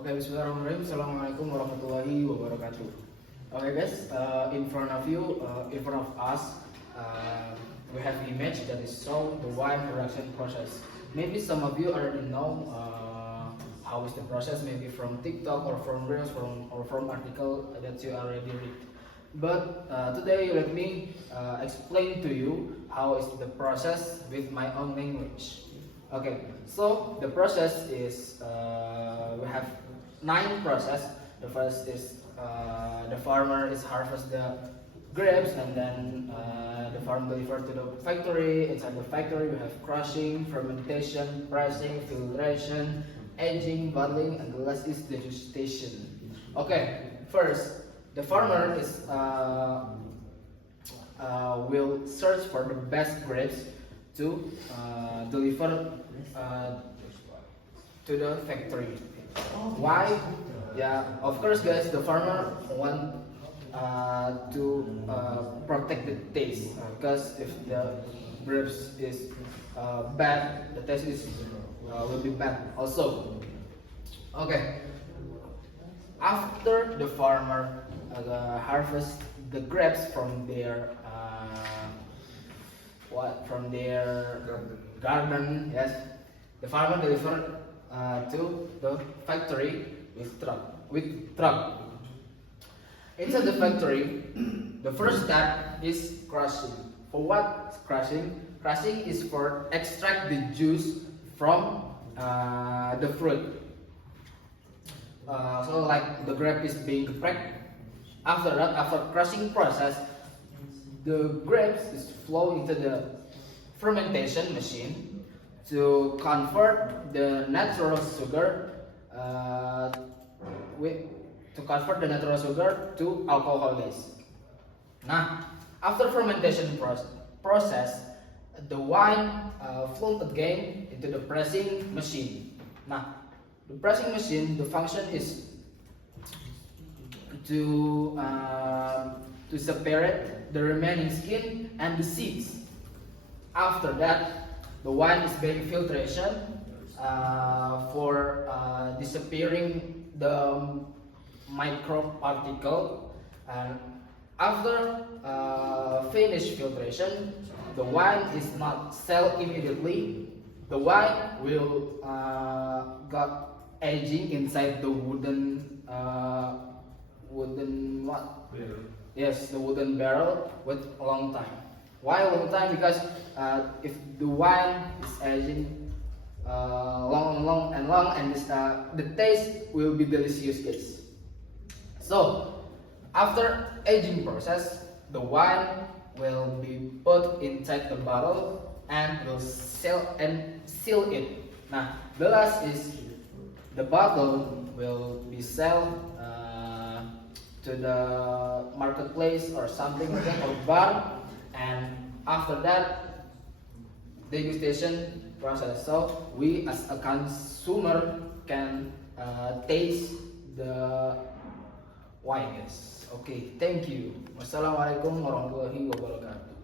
Okay, bismillahirrahmanirrahim. Assalamualaikum warahmatullahi wabarakatuh. Okay, guys, in front of us, we have image that is show the wine production process. Maybe some of you already know how is the process, maybe from TikTok or from reels, or from article that you already read. But today, let me explain to you how is the process with my own language. Okay, so the process is we have 9 process. The first is the farmer is harvest the grapes, and then the farm deliver to the factory. Inside the factory, we have crushing, fermentation, pressing, filtration, aging, bottling, and the last is degustation. Okay, first the farmer is will search for the best grapes to deliver to the factory. Why? Yeah, of course, guys. The farmer want to protect the taste, because if the grapes is bad, the taste is will be bad also. Okay. After the farmer harvest the grapes from their from their garden, yes, the farmer delivered to the factory with truck. Inside the factory, the first step is crushing. For what is crushing? Crushing is for extract the juice from the fruit. So like the grape is being cracked. After that, after crushing process, the grapes is flow into the fermentation machine to convert the natural sugar to alcohol base. Nah, after fermentation process, the wine flowed again into the pressing machine. Nah, the pressing machine, the function is to separate the remaining skin and the seeds. After that, the wine is being filtration for disappearing the microparticle, and after finish filtration, the wine is not sell immediately. The wine will got aging inside the wooden what? Barrel. Yes, the wooden barrel with a long time. Why a long time? Because if the wine is aging long and the taste will be delicious, guys. So after aging process, the wine will be put inside the bottle and will seal it. Now the last is the bottle will be sold to the marketplace or something like that, or bar, and after that degustation process. So we as a consumer can taste the wine, guys. Okay, thank you. Wassalamualaikum warahmatullahi wabarakatuh.